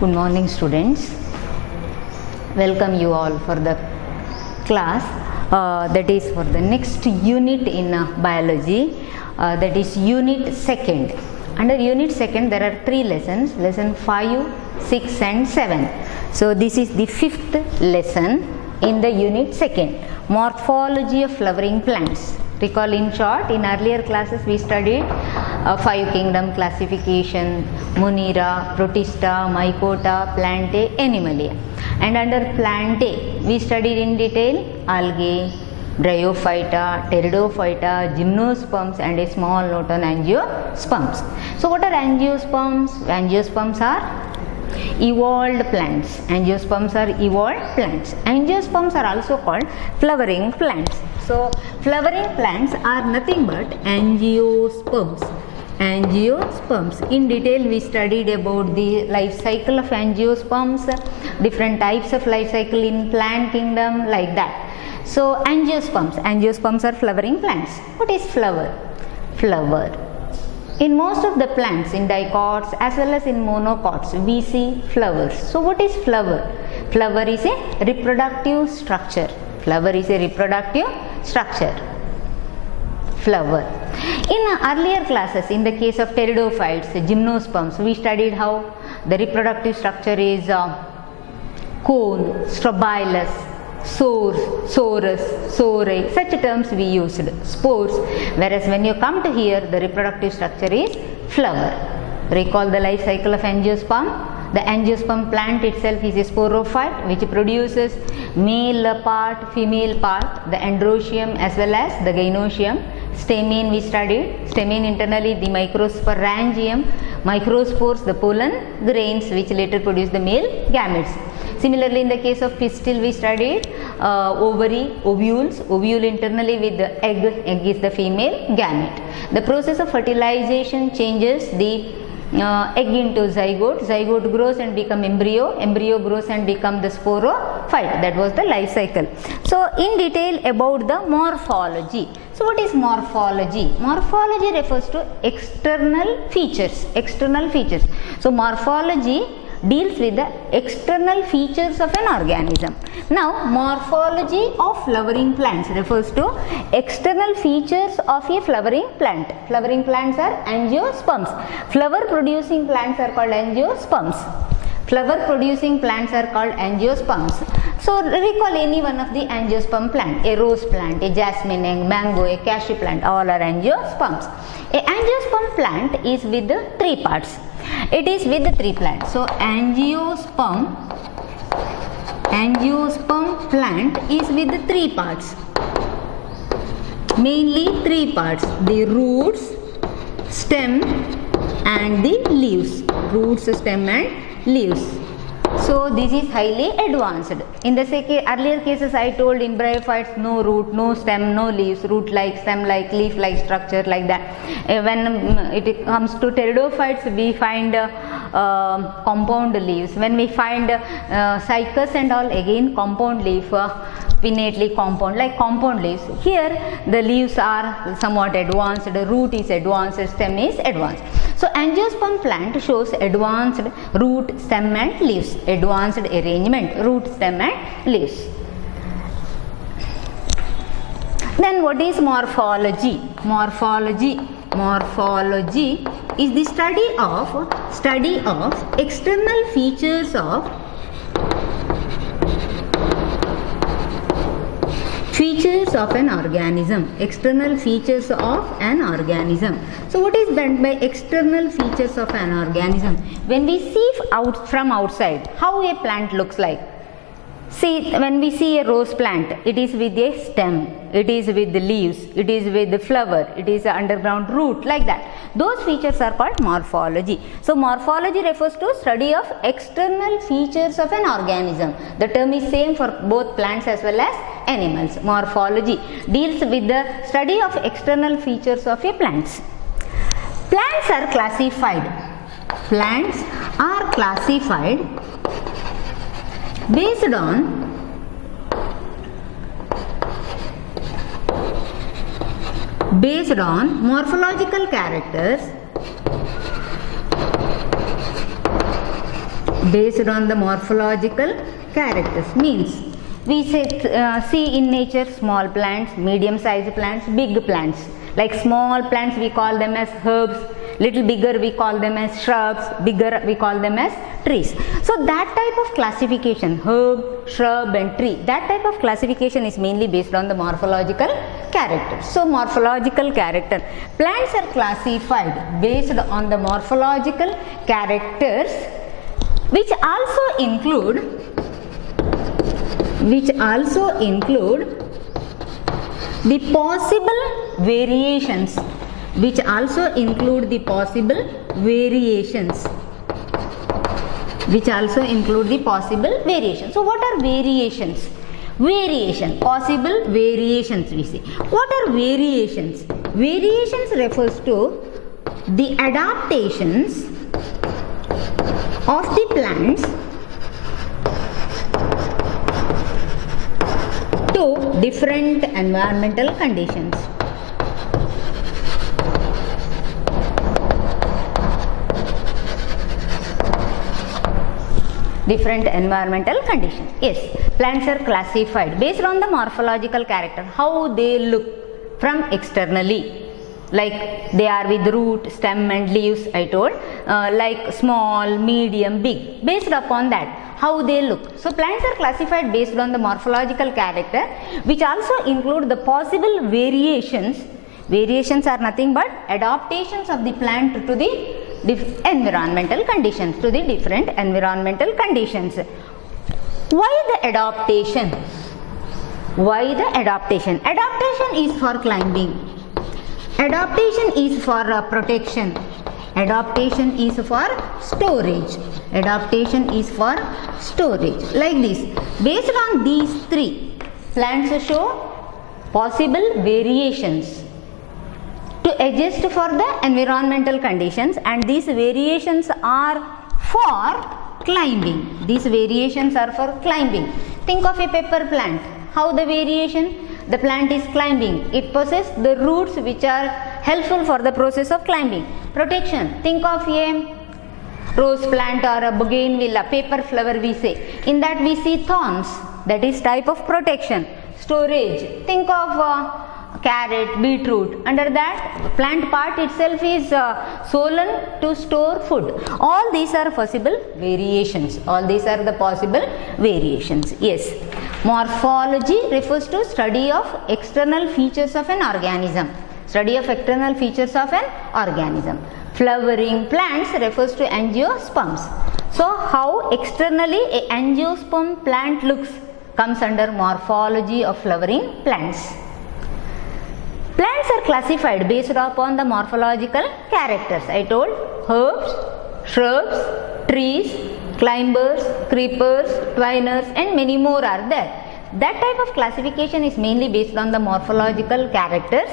Good morning, students. Welcome you all for the class that is for the next unit in biology, that is unit second. Under unit second there are 3 lessons, lesson 5, 6 and 7. So this is the 5th lesson in the unit second, morphology of flowering plants. Recall in short, in earlier classes we studied 5 kingdom classification, Monera, Protista, Mycota, Plantae, Animalia. And under Plantae we studied in detail algae, Bryophyta, Pteridophyta, Gymnosperms and a small note on Angiosperms. So what are Angiosperms? Angiosperms are evolved plants. Angiosperms are evolved plants. Angiosperms are also called flowering plants. So flowering plants are nothing but angiosperms. Angiosperms. In detail we studied about the life cycle of angiosperms, different types of life cycle in plant kingdom, like that. So angiosperms are flowering plants. What is flower? Flower. In most of the plants, in dicots as well as in monocots, we see flowers. So what is flower? Flower is a reproductive structure. Flower is a reproductive structure. Flower. In earlier classes, in the case of pteridophytes, gymnosperms, we studied how the reproductive structure is cone, strobilus, source, sorus, sorae, such terms we used, spores, whereas when you come to here the reproductive structure is flower. Recall the life cycle of angiosperm. The angiosperm plant itself is a sporophyte which produces male part, female part, the androecium as well as the gynoecium. Stamen we studied, stamen internally the microsporangium, microspores the pollen grains which later produce the male gametes. Similarly, in the case of pistil we studied ovary, ovules, ovule internally with the egg is the female gamete. The process of fertilization changes the egg into zygote, zygote grows and become embryo, embryo grows and become the sporophyte. That was the life cycle. So in detail about the morphology. So what is morphology? Morphology refers to external features. External features. So morphology deals with the external features of an organism. Now morphology of flowering plants refers to external features of a flowering plant. Flowering plants are angiosperms. Flower producing plants are called angiosperms. Flower producing plants are called angiosperms. So recall any one of the angiosperm plant, a rose plant, a jasmine, a mango, a cashew plant, all are angiosperms. A angiosperm plant is with the 3 parts. It is with the 3 plants. So angiosperm plant is with the 3 parts. Mainly 3 parts: the roots, stem and the leaves. Roots, stem and leaves. So this is highly advanced. In the earlier cases I told in bryophytes no root, no stem, no leaves, root like, stem like, leaf like structure like that. When it comes to pteridophytes we find compound leaves. When we find cycas and all, again compound leaf, pinnately compound, like compound leaves. Here the leaves are somewhat advanced, the root is advanced, stem is advanced. So angiosperm plant shows advanced root, stem and leaves, advanced arrangement, root, stem and leaves. Then what is morphology? Morphology is the study of external features of an organism. External features of an organism. So what is meant by external features of an organism? When we see from outside how a plant looks like. See, when we see a rose plant, it is with a stem, it is with the leaves, it is with the flower, it is an underground root, like that. Those features are called morphology. So morphology refers to study of external features of an organism. The term is same for both plants as well as animals. Morphology deals with the study of external features of a plants. Plants are classified. Plants are classified based on morphological characters based on the morphological characters. Means we see in nature small plants, medium sized plants, big plants. Like small plants we call them as herbs, little bigger we call them as shrubs, bigger we call them as trees. So that type of classification, herb, shrub and tree, that type of classification is mainly based on the morphological character. So morphological character, plants are classified based on the morphological characters, which also include the possible variations, So what are variations? Possible variations we say. What are variations? Variations refers to the adaptations of the plants to different environmental conditions. Different environmental conditions. Yes, plants are classified based on the morphological character, how they look from externally. Like they are with root, stem and leaves, I told, like small, medium, big, based upon that how they look. So plants are classified based on the morphological character, which also include the possible variations. Variations are nothing but adaptations of the plant to the environmental conditions, to the different environmental conditions. Why the adaptation? Adaptation is for climbing. Adaptation is for protection. Adaptation is for storage. Like this. Based on these three, plants show possible variations to adjust for the environmental conditions, and these variations are for climbing. Think of a pepper plant. How the variation? The plant is climbing. It possesses the roots which are helpful for the process of climbing. Protection. Think of a rose plant or a bougainvillea, paper flower we say. In that we see thorns. That is type of protection. Storage. Think of carrot, beetroot. Under that plant part itself is swollen to store food. All these are possible variations. Yes. Morphology refers to study of external features of an organism. Flowering plants refers to angiosperms. So how externally a angiosperm plant looks comes under morphology of flowering plants. Plants are classified based upon the morphological characters. I told herbs, shrubs, trees, climbers, creepers, twiners and many more are there. That type of classification is mainly based on the morphological characters,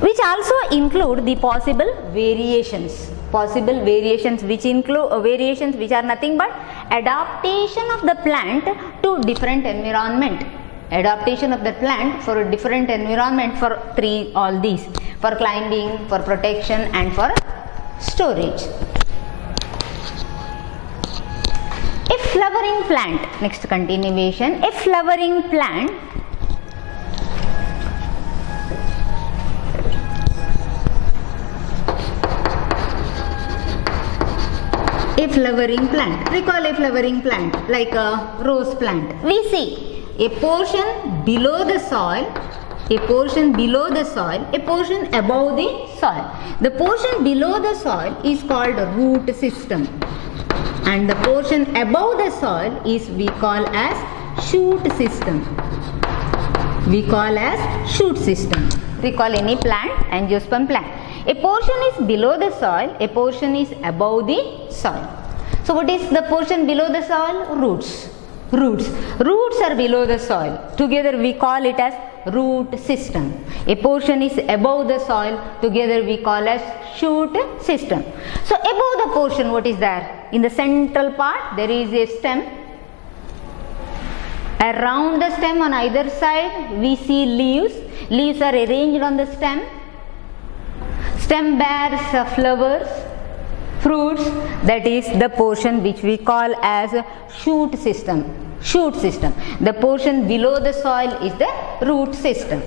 which also include the possible variations. Which include variations which are nothing but adaptation of the plant to different environment. Adaptation of the plant for a different environment for all these, for climbing, for protection and for storage. A flowering plant, next continuation, a flowering plant recall a flowering plant like a rose plant. We see a portion below the soil, a portion above the soil. The portion below the soil is called root system, and the portion above the soil is we call as shoot system. Recall any plant, angiosperm plant. A portion is below the soil, a portion is above the soil. So what is the portion below the soil? Roots are below the soil. Together we call it as root system. A portion is above the soil. Together we call as shoot system. So above the portion, what is there? In the central part there is a stem. Around the stem on either side we see leaves. Leaves are arranged on the stem. Stem bears flowers fruits, that is the portion which we call as shoot system. Shoot system. The portion below the soil is the root system.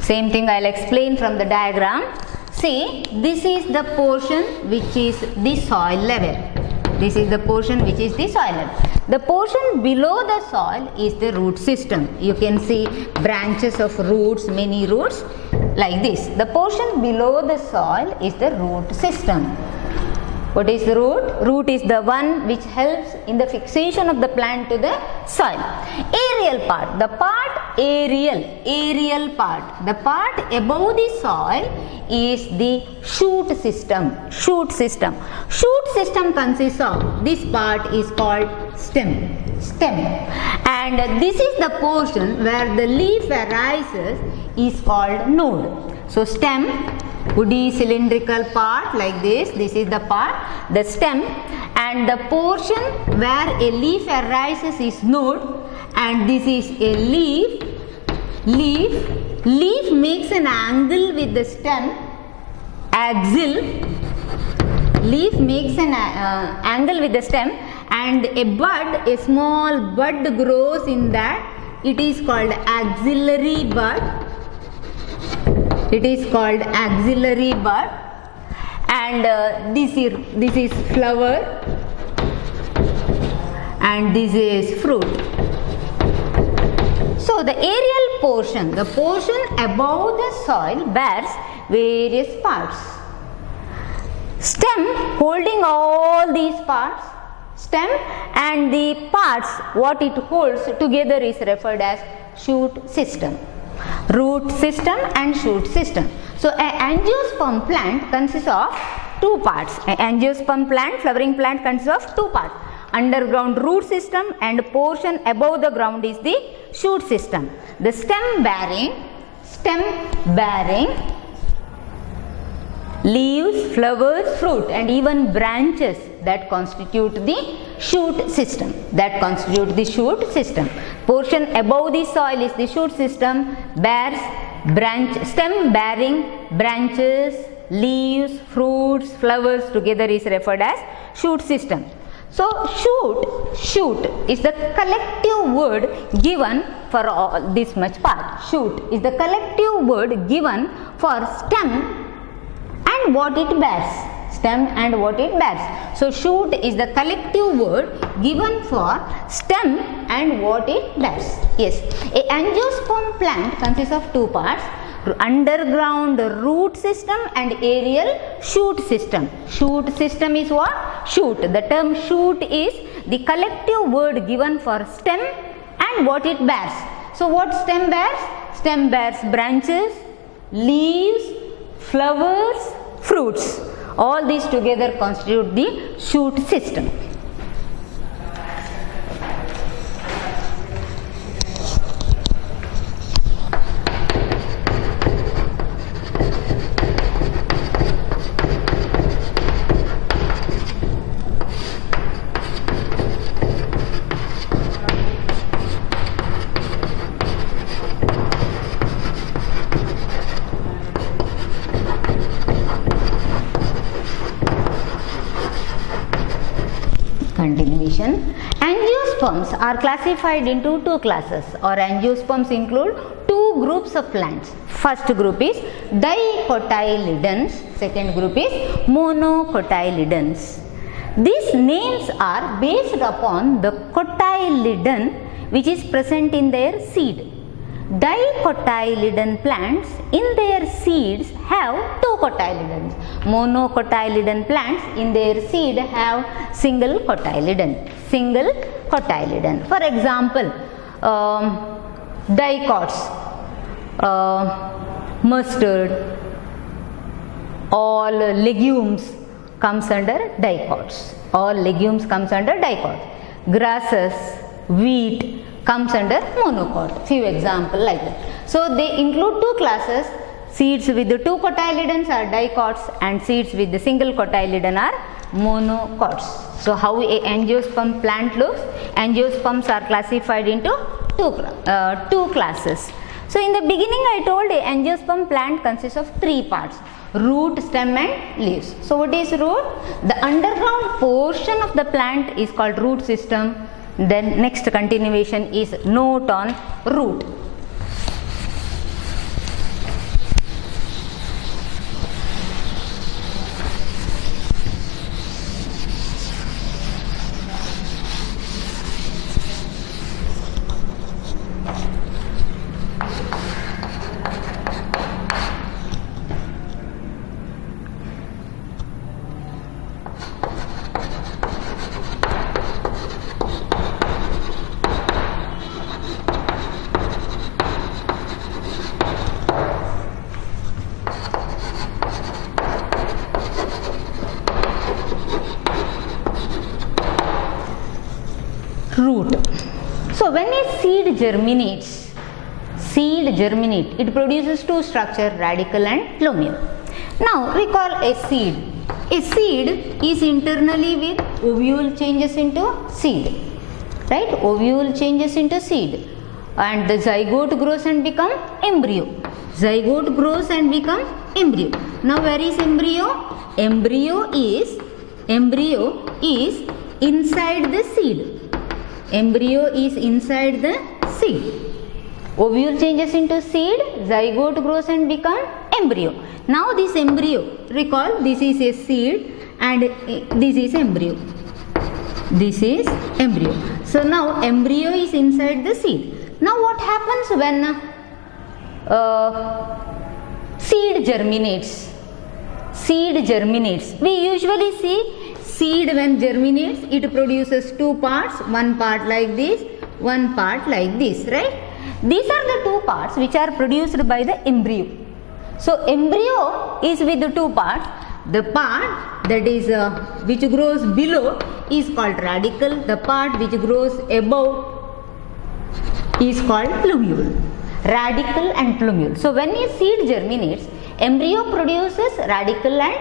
Same thing I'll explain from the diagram. See, this is the portion which is the soil level. This is the portion which is the soil level. The portion below the soil is the root system. You can see branches of roots, many roots like this. The portion below the soil is the root system. What is the root? Root is the one which helps in the fixation of the plant to the soil. Aerial part, the part aerial part, the part above the soil is the shoot system. Shoot system. Shoot system consists of, this part is called stem. And this is the portion where the leaf arises is called node. So stem, woody cylindrical part like this is the part, the stem, and the portion where a leaf arises is node, and this is a leaf. Leaf makes an angle with the stem, axil. Leaf makes an angle with the stem, and a bud, a small bud grows in that. It is called axillary bud. It is called axillary bud, and this is flower, and this is fruit. So the aerial portion, the portion above the soil, bears various parts. Stem holding all these parts, stem and the parts what it holds together is referred as shoot system. Root system and shoot system. So an angiosperm plant consists of two parts. An angiosperm plant, flowering plant, consists of two parts. Underground root system and portion above the ground is the shoot system. The stem bearing leaves, flowers, fruit, and even branches that constitute the shoot system. Portion above the soil is the shoot system, bears stem bearing branches, leaves, fruits, flowers together is referred as shoot system. So shoot is the collective word given for all this much part. Shoot is the collective word given for stem and what it bears. So shoot is the collective word given for stem and what it bears. Yes, a angiosperm plant consists of two parts: underground root system and aerial shoot system. Shoot system is what? Shoot. The term shoot is the collective word given for stem and what it bears. So what stem bears? Stem bears branches, leaves, flowers, fruits. All these together constitute the shoot system. Continuation. Angiosperms are classified into two classes, or angiosperms include two groups of plants. First group is dicotyledons, second group is monocotyledons. These names are based upon the cotyledon which is present in their seed. Dicotyledon plants in their seeds have two cotyledons. Monocotyledon plants in their seed have single cotyledon. For example, dicots, mustard, all legumes comes under dicots. Grasses, wheat comes under monocot. Few examples like that. So they include two classes. Seeds with the two cotyledons are dicots and seeds with the single cotyledon are monocots. So how a angiosperm plant looks? Angiosperms are classified into two classes. So in the beginning I told a angiosperm plant consists of three parts. root, stem and leaves. So what is root? The underground portion of the plant is called root system. Then next continuation is note on root. Root. So when a seed germinates, it produces two structures, radicle and plumule. Now recall a seed. A seed is internally with ovule changes into seed, right? Ovule changes into seed, and the zygote grows and become embryo. Zygote grows and become embryo. Now where is embryo? Embryo is inside the seed. Embryo is inside the seed. Ovule changes into seed, zygote grows and become embryo. Now this embryo, recall this is a seed and this is embryo. This is embryo. So now embryo is inside the seed. Now what happens when seed germinates? Seed germinates. We usually see seed when germinates, it produces two parts, one part like this, one part like this, right? These are the two parts which are produced by the embryo. So embryo is with the two parts. The part that is which grows below is called radicle. The part which grows above is called plumule. Radicle and plumule. So when a seed germinates, embryo produces radicle and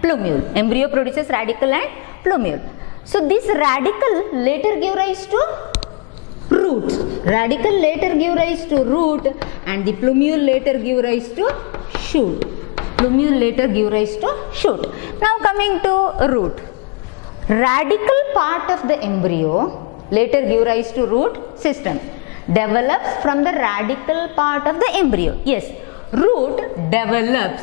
plumule. Embryo produces radicle and plumule. So this radicle later give rise to root. Radicle later give rise to root, and the plumule later give rise to shoot. Plumule later give rise to shoot. Now coming to root. Radical part of the embryo later give rise to root system. Develops from the radical part of the embryo. Yes, root develops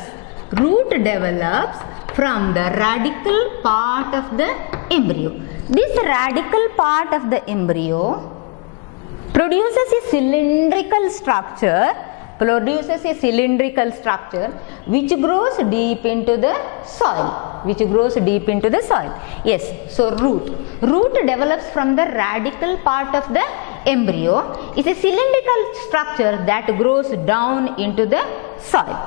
from the radical part of the embryo. This radical part of the embryo produces a cylindrical structure which grows deep into the soil. Yes, so root develops from the radical part of the embryo, is a cylindrical structure that grows down into the soil.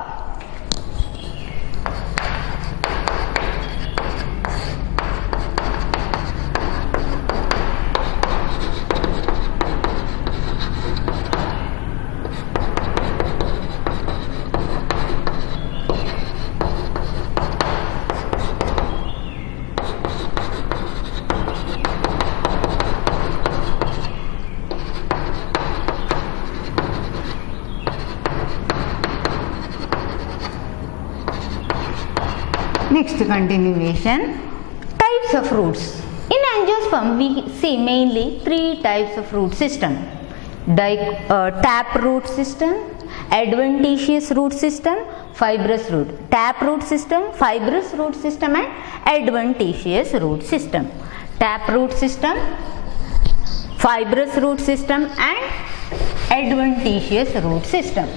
Next continuation, types of roots. In angiosperm we see mainly three types of root system. Tap root system, adventitious root system, fibrous root. Tap root system, fibrous root system and adventitious root system. Tap root system, fibrous root system and adventitious root system.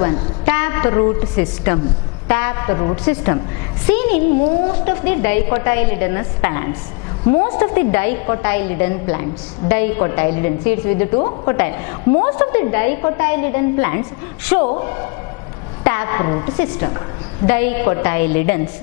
one, taproot system. Taproot system. Seen in most of the dicotyledonous plants. Most of the dicotyledon plants, dicotyledon, seeds with the two cotyl. Most of the dicotyledon plants show taproot system, dicotyledons.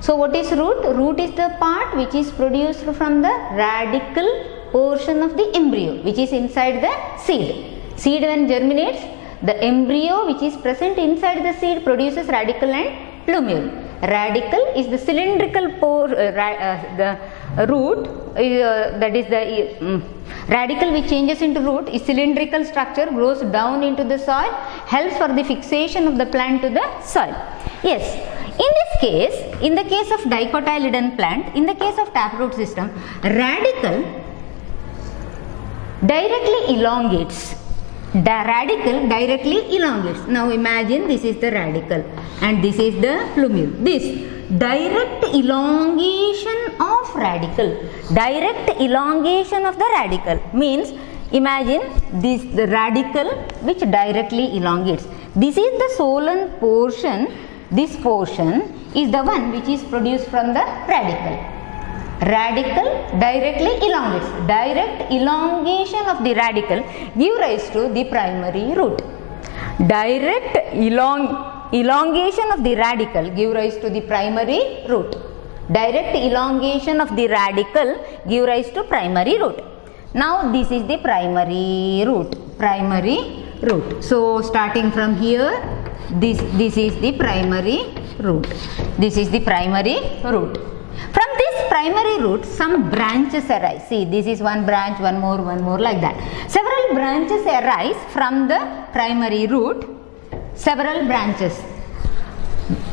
So what is root? Root is the part which is produced from the radical portion of the embryo which is inside the seed. Seed when germinates, the embryo which is present inside the seed produces radicle and plumule. Radicle is the cylindrical the root that is the radicle which changes into root is cylindrical structure, grows down into the soil, helps for the fixation of the plant to the soil. Yes, in this case, in the case of dicotyledon plant, in the case of taproot system, radicle directly elongates. The radicle directly elongates. Now imagine this is the radicle and this is the plumule. This direct elongation of radicle. Direct elongation of the radicle means, imagine this the radicle which directly elongates. This is the swollen portion. This portion is the one which is produced from the radicle. Radicle directly elongates. Direct elongation of the radicle give rise to the primary root. Direct elongation of the radicle give rise to the primary root. Direct elongation of the radicle give rise to primary root. Now this is the primary root. Primary root. So starting from here, this is the primary root. This is the primary root. From this primary root, some branches arise. See, this is one branch, one more, like that. Several branches arise from the primary root. Several branches.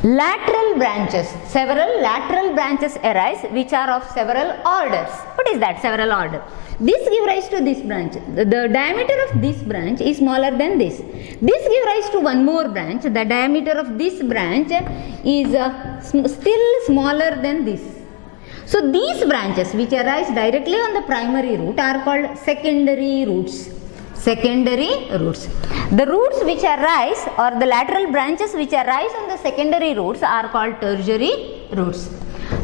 Lateral branches. Several lateral branches arise which are of several orders. What is that? Several orders. This give rise to this branch. The diameter of this branch is smaller than this. This give rise to one more branch. The diameter of this branch is still smaller than this. So these branches which arise directly on the primary root are called secondary roots. Secondary roots. The roots which arise or the lateral branches which arise on the secondary roots are called tertiary roots.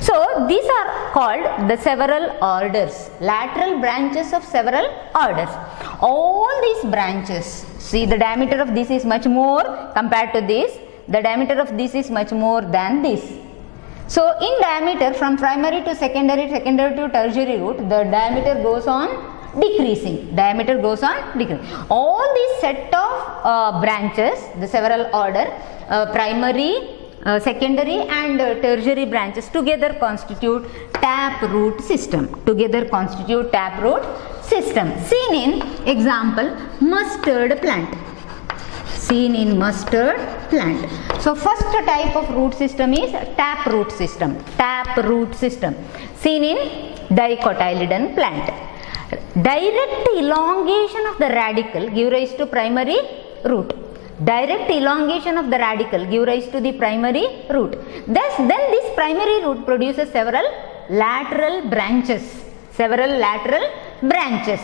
So these are called the several orders, lateral branches of several orders. All these branches, see the diameter of this is much more compared to this, the diameter of this is much more than this. So in diameter from primary to secondary, secondary to tertiary root, the diameter goes on decreasing. Diameter goes on decreasing. All these set of branches, the several order, primary, secondary and tertiary branches together constitute taproot system. Together constitute taproot system. Seen in example mustard plant. Seen in mustard plant. So first type of root system is taproot system. Taproot system. Seen in dicotyledon plant. Direct elongation of the radicle give rise to primary root. Direct elongation of the radicle give rise to the primary root. Thus, then this primary root produces several lateral branches. Several lateral branches.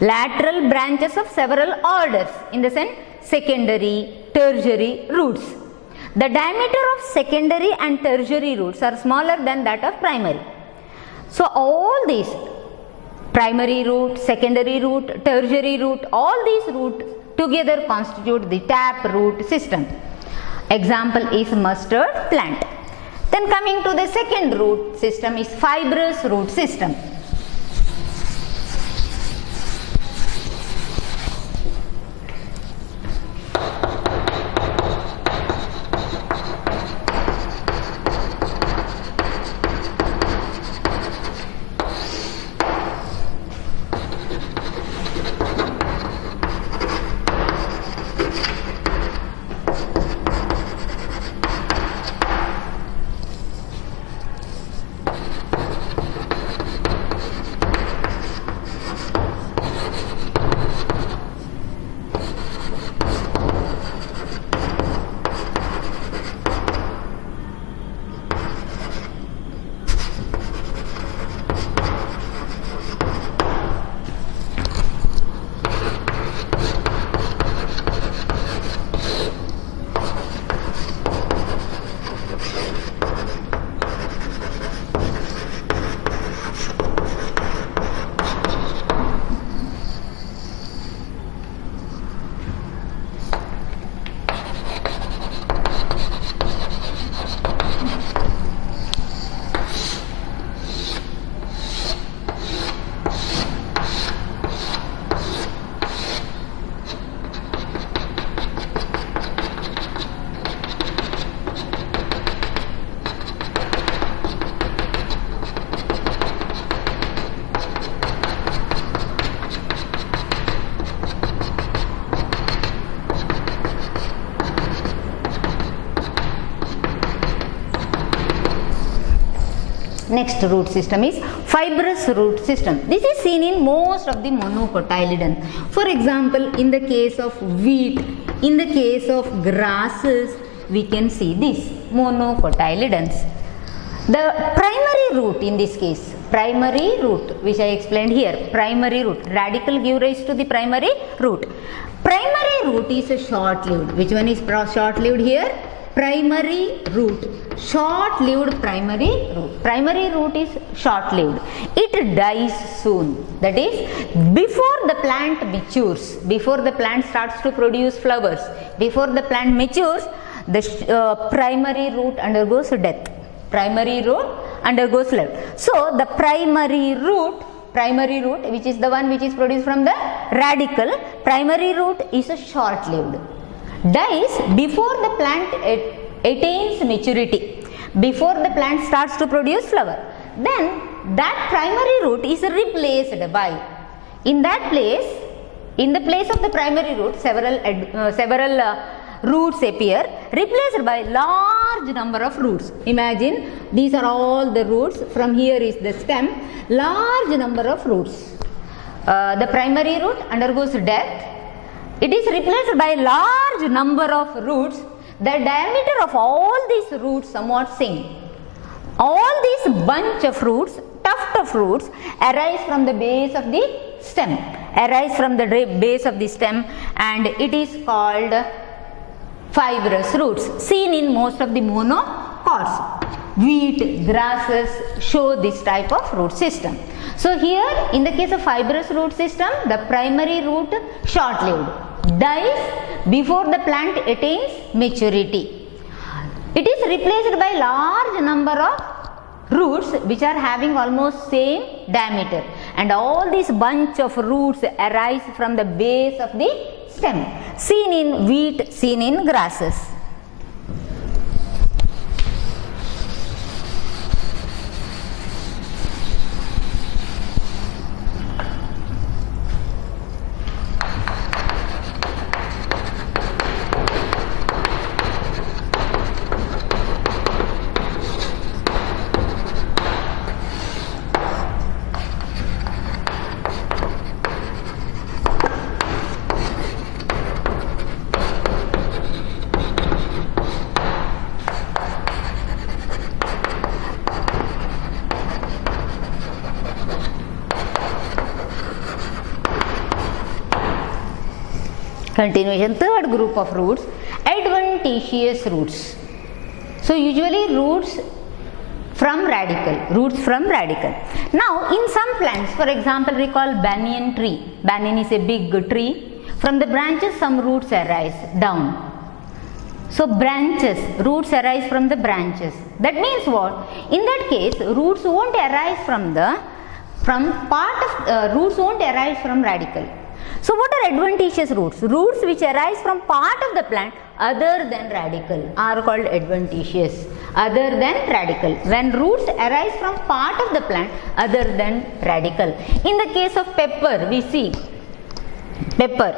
Lateral branches of several orders. In the sense, secondary, tertiary roots. The diameter of secondary and tertiary roots are smaller than that of primary. So all these primary root, secondary root, tertiary root, all these roots together constitute the taproot system. Example is mustard plant. Then coming to the second root system is fibrous root system. Next root system is fibrous root system. This is seen in most of the monocotyledons. For example, in the case of wheat, in the case of grasses, we can see this monocotyledons. The primary root in this case, primary root, which I explained here, primary root, radical give rise to the primary root. Primary root is a short-lived. Which one is short-lived here? Primary root, short-lived primary root. Primary root is short-lived. It dies soon. That is, before the plant matures, before the plant starts to produce flowers, before the plant matures, the primary root undergoes death. Primary root undergoes death. So the primary root, which is the one which is produced from the radical, primary root is a short-lived. Dies before the plant attains maturity, before the plant starts to produce flower. Then that primary root is replaced by, in that place, in the place of the primary root, several roots appear, replaced by large number of roots. Imagine these are all the roots. From here is the stem. Large number of roots. The primary root undergoes death. It is replaced by large number of roots. The diameter of all these roots somewhat same. All these bunch of roots, tuft of roots, arise from the base of the stem. Arise from the base of the stem, and it is called fibrous roots, seen in most of the monocots. Wheat, grasses show this type of root system. So here, in the case of fibrous root system, the primary root short-lived, dies before the plant attains maturity. It is replaced by large number of roots which are having almost same diameter, and all these bunch of roots arise from the base of the stem, seen in wheat, seen in grasses. Continuation, third group of roots, adventitious roots. So usually roots from radical. Now in some plants, for example, recall banyan tree. Banyan is a big tree. From the branches some roots arise down. So branches, roots arise from the branches. That means what? In that case, roots won't arise roots won't arise from radical. So what are adventitious roots? Roots which arise from part of the plant other than radical are called adventitious. Other than radical. When roots arise from part of the plant other than radical. In the case of pepper, we see pepper.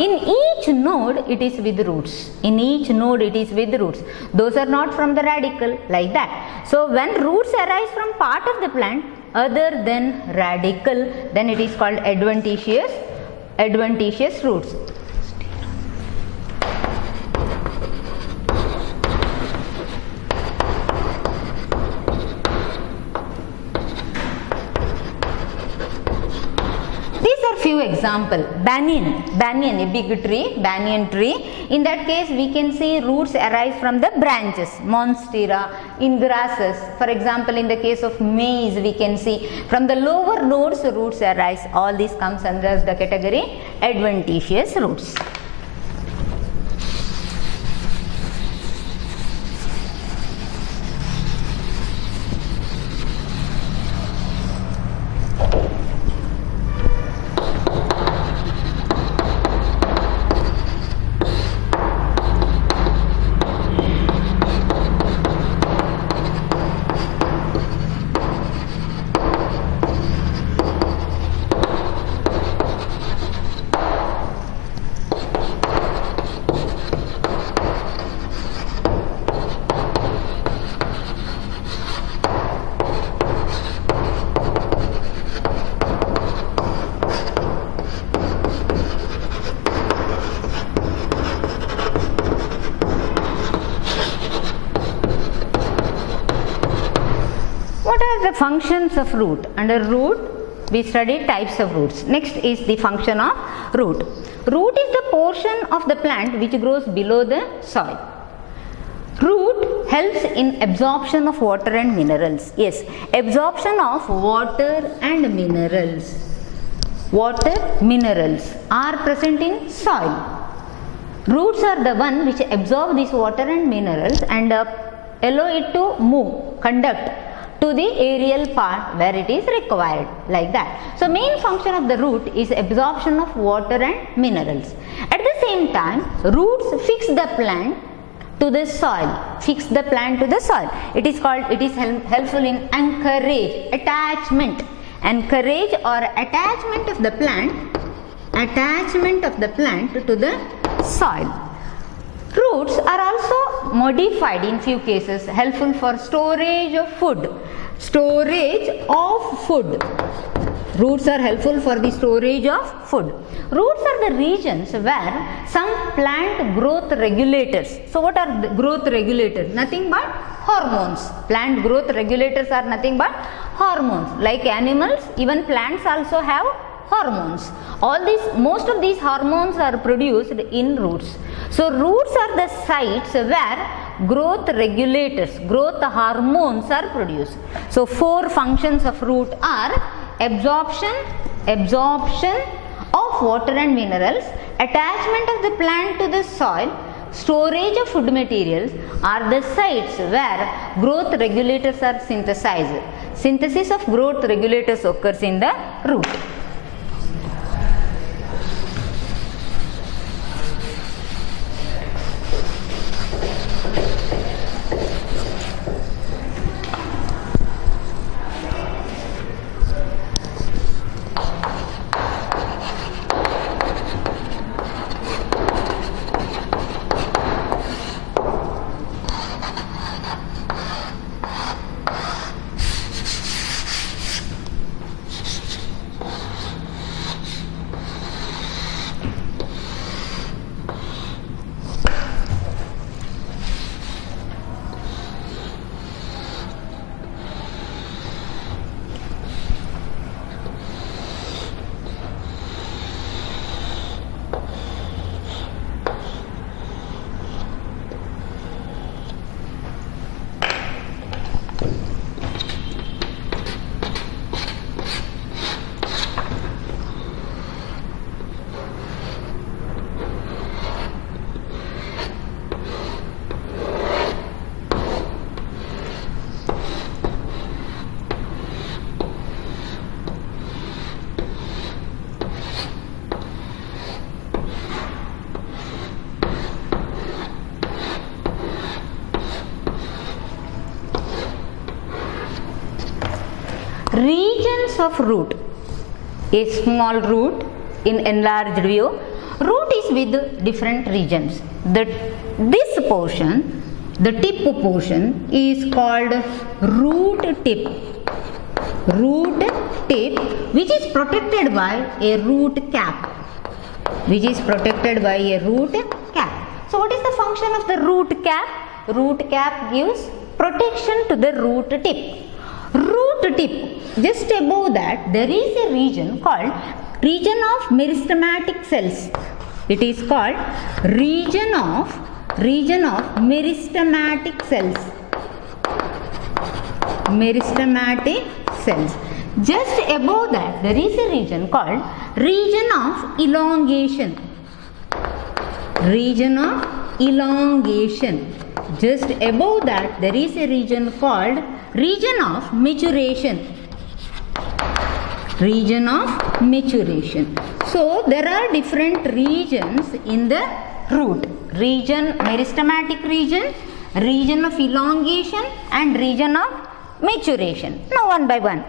In each node it is with roots. In each node it is with roots. Those are not from the radical, like that. So when roots arise from part of the plant other than radical, then it is called adventitious roots. These are few examples. Banyan, a big tree, banyan tree. In that case, we can see roots arise from the branches, monstera. In grasses, for example, in the case of maize, we can see from the lower nodes roots arise. All this comes under the category adventitious roots. the functions of root? Under root, we studied types of roots. Next is the function of root. Root is the portion of the plant which grows below the soil. Root helps in absorption of water and minerals. Yes, absorption of water and minerals. Water, minerals are present in soil. Roots are the one which absorb this water and minerals and allow it to move, conduct to the aerial part where it is required, like that. So main function of the root is absorption of water and minerals. At the same time, roots fix the plant to the soil. Fix the plant to the soil. It is helpful in anchorage, attachment. Anchorage or attachment of the plant to the soil. Roots are also modified in few cases, helpful for storage of food. Roots are helpful for the storage of food. Roots are the regions where some plant growth regulators. So what are the growth regulators? Nothing but hormones. Plant growth regulators are nothing but hormones. Like animals, even plants also have hormones. Most of these hormones are produced in roots. So roots are the sites where growth regulators, growth hormones are produced. So 4 functions of root are absorption of water and minerals, attachment of the plant to the soil, storage of food materials are the sites where growth regulators are synthesized. Synthesis of growth regulators occurs in the root. Regions of root. A small root in enlarged view. Root is with different regions. This portion, the tip portion, is called root tip. Root tip, which is protected by a root cap. So what is the function of the root cap? Root cap gives protection to the root tip. Root tip, just above that there is a region called region of meristematic cells. It is called region of meristematic cells. Just above that there is a region called region of elongation. Just above that there is a region called region of maturation. So there are different regions in the root. Meristematic region, region of elongation and region of maturation. Now one by one.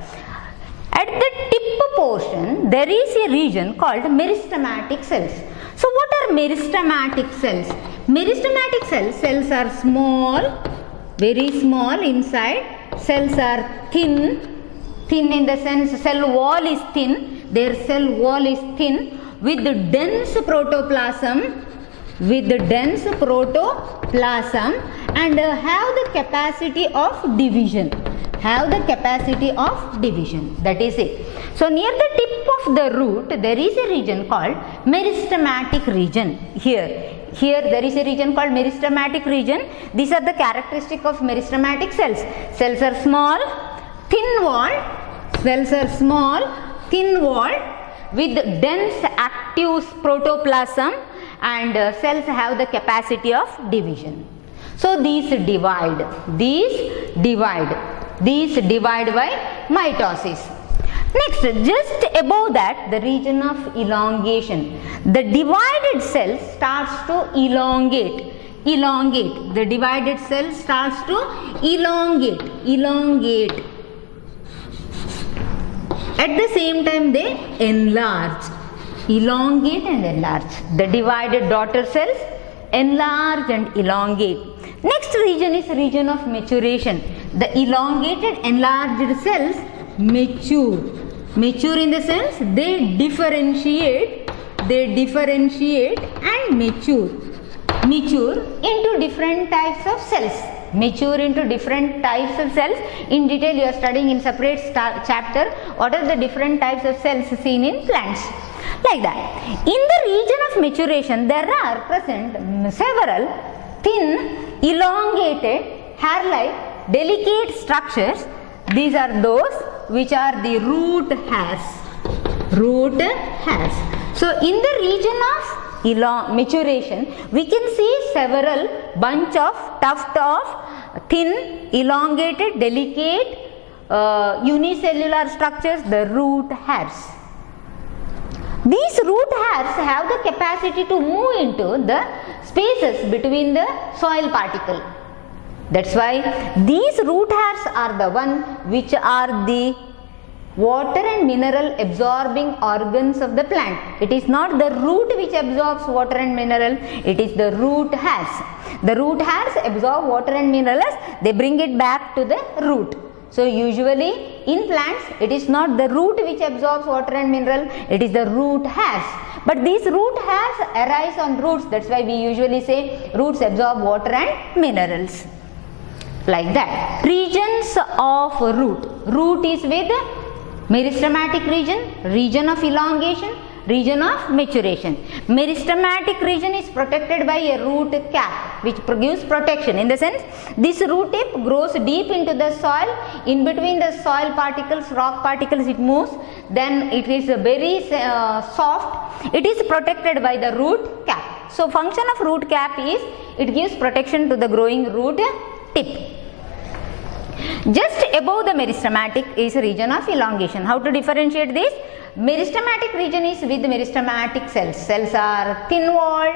At the tip portion there is a region called meristematic cells. So what are meristematic cells? Meristematic cells are small, very small inside. Cells are thin in the sense cell wall is thin. Their cell wall is thin with dense protoplasm and have the capacity of division. have the capacity of division. That is it. So near the tip of the root there is a region called meristematic region. Here there is a region called meristematic region. These are the characteristic of meristematic cells. Cells are small, thin walled. Cells are small, thin walled with dense active protoplasm, and cells have the capacity of division. So these divide by mitosis. Next, just above that, the region of elongation. The divided cell starts to elongate. The divided cell starts to elongate. At the same time, they enlarge. Elongate and enlarge. The divided daughter cells enlarge and elongate. Next region is region of maturation. The elongated, enlarged cells mature. Mature in the sense they differentiate and mature into different types of cells. In detail you are studying in separate chapter what are the different types of cells seen in plants. Like that. In the region of maturation there are present several thin, elongated, hair-like, delicate structures. These are those which are the root hairs. So in the region of maturation we can see several bunch of tuft of thin, elongated, delicate, unicellular structures, the root hairs. These root hairs have the capacity to move into the spaces between the soil particle. That's why these root hairs are the one which are the water and mineral absorbing organs of the plant. It is not the root which absorbs water and mineral, it is the root hairs. The root hairs absorb water and minerals, they bring it back to the root. So usually in plants it is not the root which absorbs water and mineral, it is the root hairs. But these root hairs arise on roots, that's why we usually say roots absorb water and minerals. Like that. Regions of root. Root is with meristematic region, region of elongation, region of maturation. Meristematic region is protected by a root cap which gives protection. In the sense, this root tip grows deep into the soil. In between the soil particles, rock particles it moves. Then it is very soft. It is protected by the root cap. So function of root cap is it gives protection to the growing root tip. Just above the meristematic is region of elongation. How to differentiate this? Meristematic region is with meristematic cells. Cells are thin walled,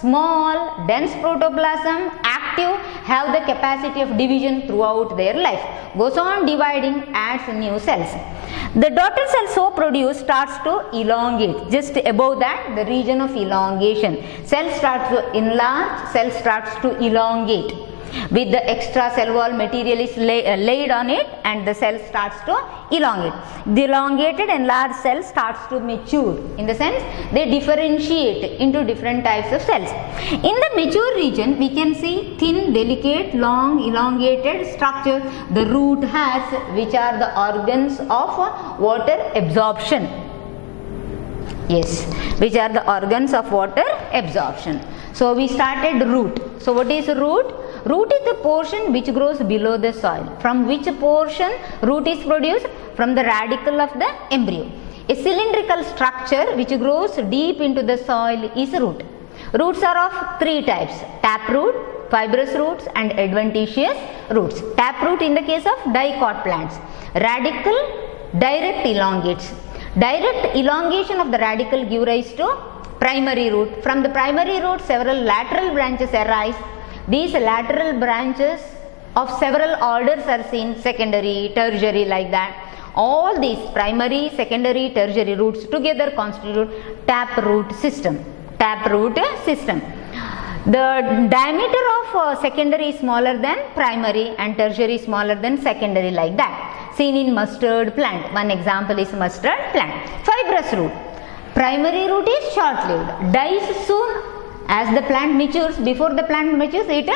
small, dense protoplasm, active, have the capacity of division throughout their life. Goes on dividing, adds new cells. The daughter cell so produced starts to elongate. Just above that, the region of elongation. Cell starts to enlarge, cell starts to elongate. With the extra cell wall material is laid on it and the cell starts to elongate. The elongated enlarged cell starts to mature. In the sense, they differentiate into different types of cells. In the mature region, we can see thin, delicate, long, elongated structures, the root hairs, which are the organs of water absorption. Yes, which are the organs of water absorption. So we started root. So what is root? Root is the portion which grows below the soil. From which portion root is produced? From the radicle of the embryo. A cylindrical structure which grows deep into the soil is root. Roots are of three types: taproot, fibrous roots and adventitious roots. Taproot in the case of dicot plants. Radicle, direct elongates. Direct elongation of the radicle gives rise to primary root. From the primary root several lateral branches arise. These lateral branches of several orders are seen, secondary, tertiary, like that. All these primary, secondary, tertiary roots together constitute taproot system. Taproot system. The diameter of secondary is smaller than primary and tertiary is smaller than secondary, like that. Seen in mustard plant. One example is mustard plant. Fibrous root. Primary root is short-lived, dies soon as the plant matures. Before the plant matures, it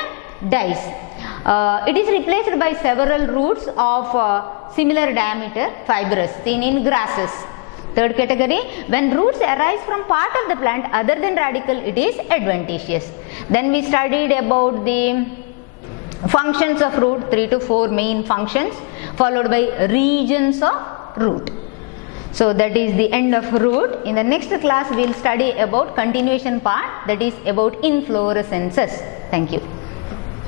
dies. It is replaced by several roots of similar diameter, fibrous, seen in grasses. Third category, when roots arise from part of the plant other than radicle, it is adventitious. Then we studied about the functions of root, 3 to 4 main functions, followed by regions of root. So that is the end of root. In the next class we will study about continuation part, that is about inflorescences. Thank you.